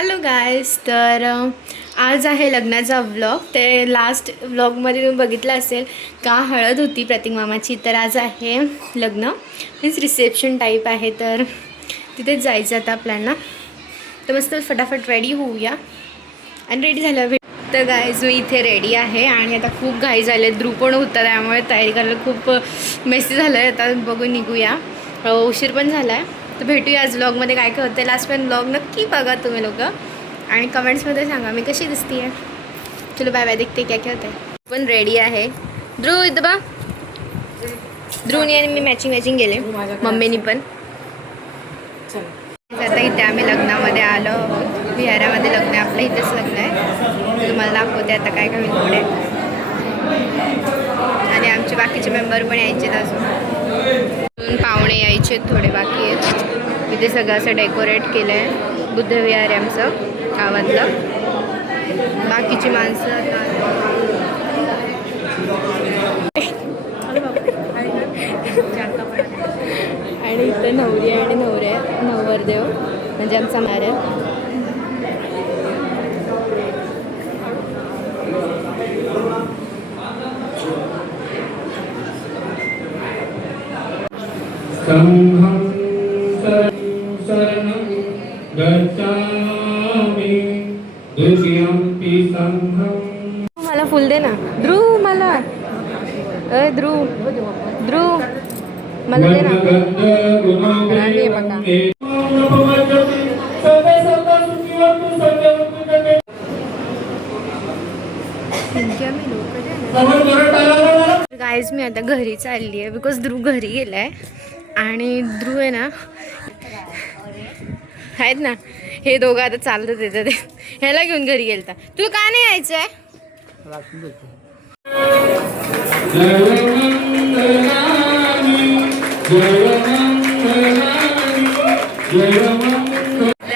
Hello guys, तर आज आहे लग्नाचा व्लॉग. ते लास्ट व्लॉगमध्ये तुम्ही बघितलं असेल का हळद होती प्रतीक मामाची. तर आज आहे लग्न, मीन्स रिसेप्शन टाईप आहे. तर तिथेच जायचं आता आपल्याला. तर मस्त फटाफट रेडी होऊया आणि रेडी झालं. तर गाईज मी इथे रेडी आहे आणि आता खूप घाई झाले. ध्रुव पण होता त्यामुळे तयारी करायला खूप मेसी झालं आहे. आता बघून निघूया, उशीर पण झाला आहे. तर भेटूया आज व्लॉगमध्ये. काय काय होतं लास्टपर्यंत व्लॉग नक्की बघा तुम्ही लोक आणि कमेंट्समध्ये सांगा मी कशी दिसते आहे. चलो बाय बाय, देखते क्या क्या होतं आहे. पण रेडी आहे. ध्रुव इथं बा, ध्रुवनी आणि मी मॅचिंग गेले, मम्मीनी पण. आता इथे आम्ही लग्नामध्ये आलो आहोत. विहारामध्ये लग्न आहे आपलं, इथेच लग्न आहे. तुम्हाला दाखवते आता काय काय होईल पुढे. आणि आमचे बाकीचे मेंबर पण यायचे अजून पाहुणे यायचे थोडे बाकी आहेत. इथे सगळं असं डेकोरेट केलं आहे. बुद्ध विहार आहे आमचं गावातलं. बाकीची माणसं आणि इथं नवरी आणि नवरदेव म्हणजे आमचा मार्या. मला फुल दे ना ध्रुव. मला ध्रुव मला दे ना. गाईज मी आता घरी चालली आहे बिकॉज ध्रुव घरी गेलाय. आणि ध्रुव आहे ना, आहेत ना हे दोघं आता चालतच येतात. ह्याला घेऊन घरी गेलता. तुला का नाही यायचं आहे?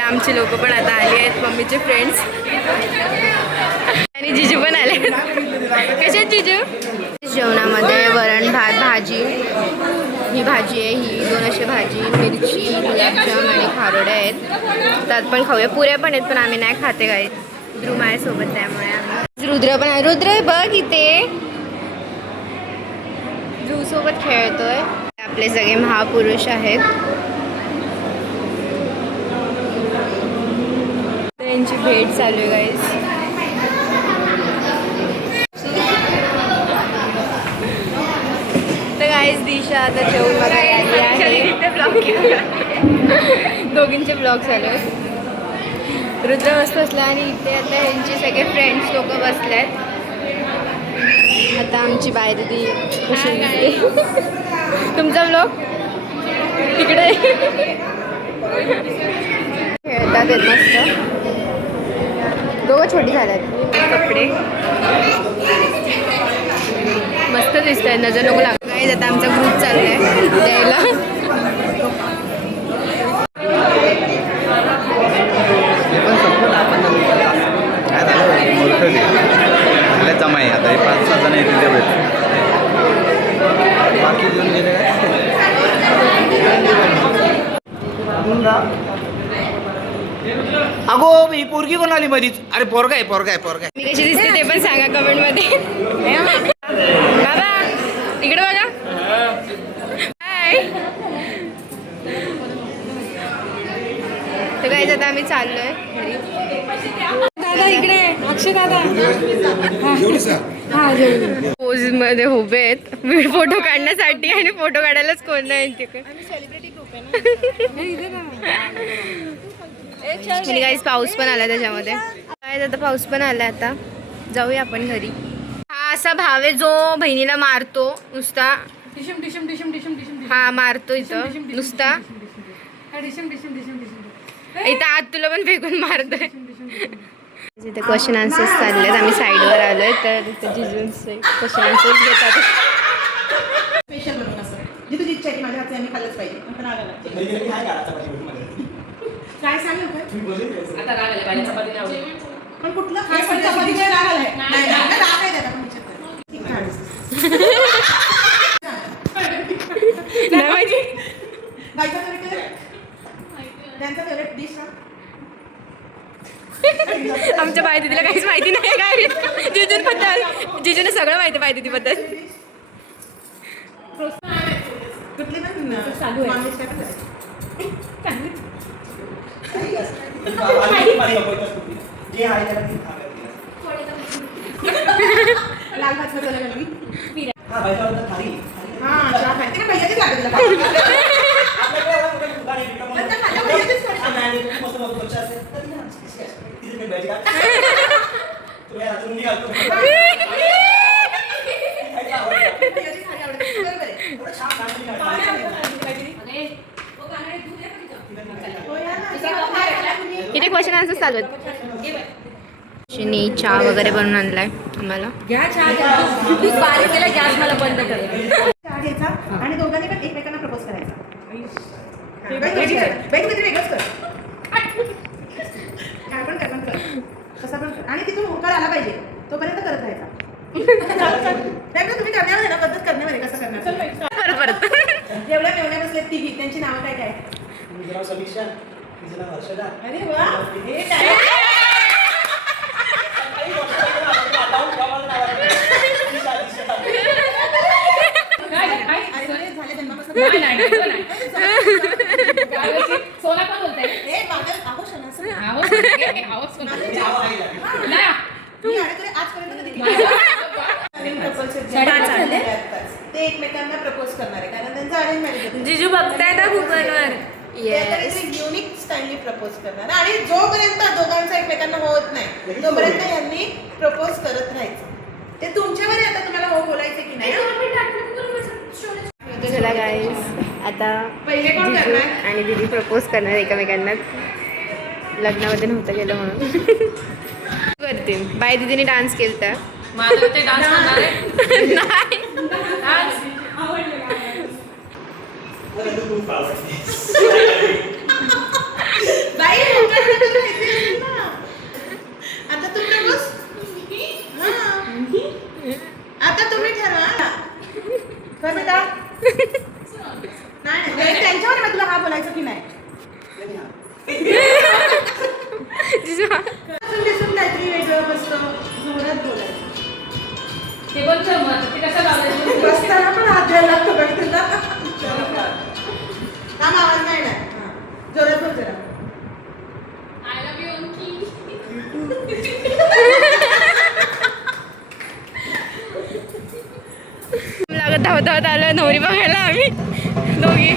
आमचे लोक पण आता आले आहेत, मम्मीचे फ्रेंड्स आणि जिजू पण आले. कशात जिजू? जेवणामध्ये वरण भात भाजी, ही भाजी आहे, ही दोन अशी भाजी, मिरची, गुलाबजाम आणि खारोड्या आहेत. त्यात पण खाऊया. पुऱ्या पण आहेत पण आम्ही नाही खाते काय. ध्रुव माझ्यासोबत त्यामुळे आम्ही. रुद्र पण आहे. रुद्र बघ इथे ध्रुव सोबत खेळतोय. आपले सगळे महापुरुष आहेत. त्यांची भेट चालू आहे गाईज. तर गाईज दिशा आता जेवण वगैरे आहे. दोघींचे ब्लॉग चालू आहेत. रुद्र मस्त बसला आणि इथे आता यांचे सगळे फ्रेंड्स लोक बसले आहेत. आता आमची बायदी कशी दिसते. तुमचा ब्लॉग तिकडे खेळतात आहेत मस्त. दोघं छोटी झाल्यात. कपडे मस्त दिसत आहेत, नजर नको लागत. नाही आता आमचा ग्रुप चाललाय द्यायला. जमाई आता हे 5-6 जण येतील तेवढेच. बाकी घेऊन गेले अगो ही पोरगी कोण आली मधीच? अरे पोरगा आहे. मी कशी दिसते ते पण सांगा कमेंट मध्ये. बाबा इकडे बघा. हाय. तर काय आता आम्ही चाललोय घरी. दादा इकडे, अक्षय दादा. पोज मध्ये उभे आहेत फोटो काढण्यासाठी आणि फोटो काढायलाच कोण नाही तिकडे. सेलिब्रिटी ग्रुप आहे ना. आणि गाईस पाऊस पण आला त्याच्यामध्ये. काय आता पाऊस पण आला. आता जाऊया आपण घरी. हा असा भाव आहे जो बहिणीला मारतो नुसता. हा मारतो इथं नुसता. इथं आत तुला पण फेकून मारतोय. इथे क्वेश्चन आन्सर्स चालले आहेत. आम्ही साईडवर आलोय तर इथे जिजूंचे क्वेश्चन आन्सर्स घेतात. स्पेशल बनवून असं जी तुझी इच्छा आहे की माझ्या हातचं आम्ही खाल्लंच पाहिजे पण काय सांगू काय आता राग आला पाहिजे चपाती नाही पण कुठलं काय चपाती काय राग आलाय नाही नाही राग आहे त्याला पण विचारते ठीक आहे नाही माहिती बायका तरी त्यांचा फेवरेट डिश ना आमच्या बाई दिदीला काहीच माहिती नाही काय जिजूंबद्दल. जिजूने सगळं माहिती बाई दिदीबद्दल. कुठली पण चालू आहे. माणूस काय पण करायचं. लाल भात मसाला घालून. हा चहा खायची का पहिल्याचीच लागत तुला खायला? नंतर खाल्ल्या पहिल्याचीच खायची. पहिल्याची खायला आवडते. बरोबर आहे. हो या ना. इथे क्वेश्चन आन्सर चालू आहेत. शिनी चहा वगैरे बनवून आणलाय आम्हाला. चहा घ्यायचा आणि दोघांनी पण एकमेकांना प्रपोज करायचा. वेगळंच कर. काय पण कर. कसं पण कर. आणि तिथून होकार आला पाहिजे तोपर्यंत करत राहायचा. नाही तुम्ही करण्यावर आहे ना, पद्धत करण्यावर आहे. कसं करणार परत जेवढ्या मेवण्या बसलेत तिघी, त्यांची नावं काय काय? अरे वा हे काय? झाले जन्मापासून सोना पण बोलताय हे बागल आहो शनाचं. मी अडकले आजपर्यंत कधी ते एकमेकांना प्रपोज करणार आहे कारण त्यांचं अरेंज मॅरेज होतं. जिजू बघताय ना गुगलवर. युनिक स्टाईलनी प्रपोज करणार आणि जोपर्यंत दोघांचं एकमेकांना होत नाही तोपर्यंत यांनी प्रपोज करत राहायचं. ते तुमच्यावर आहे आता तुम्हाला हो बोलायचं की नाही. चला गाईस आता पहिले कोण जिजू करणार? आणि दीदी प्रपोज करणार एकमेकांना. लग्नामध्ये नव्हतं गेलं म्हणून करते. बाय दीदीने डान्स केलता. माझं ते डान्स करणार आहे नाही डान्स बाई, आता तू प्रपोज. आता तुम्ही ठरवा काय बेटा. नाही त्यांच्यावर आहे तुला हा बोलायचं की नाही. जिजू दिसून काहीतरी वेगळं बसतं जोरात बोलायचं. ते पण जमत ते कसं लावायचं बसताना पण हात द्यायला लागतो बघ तुला. थांब आवाज नाही ना. जोरात बोल जरा. आय लव्ह यू अंकी लागत धावत आलो नवरी बघायला आम्ही दोघी.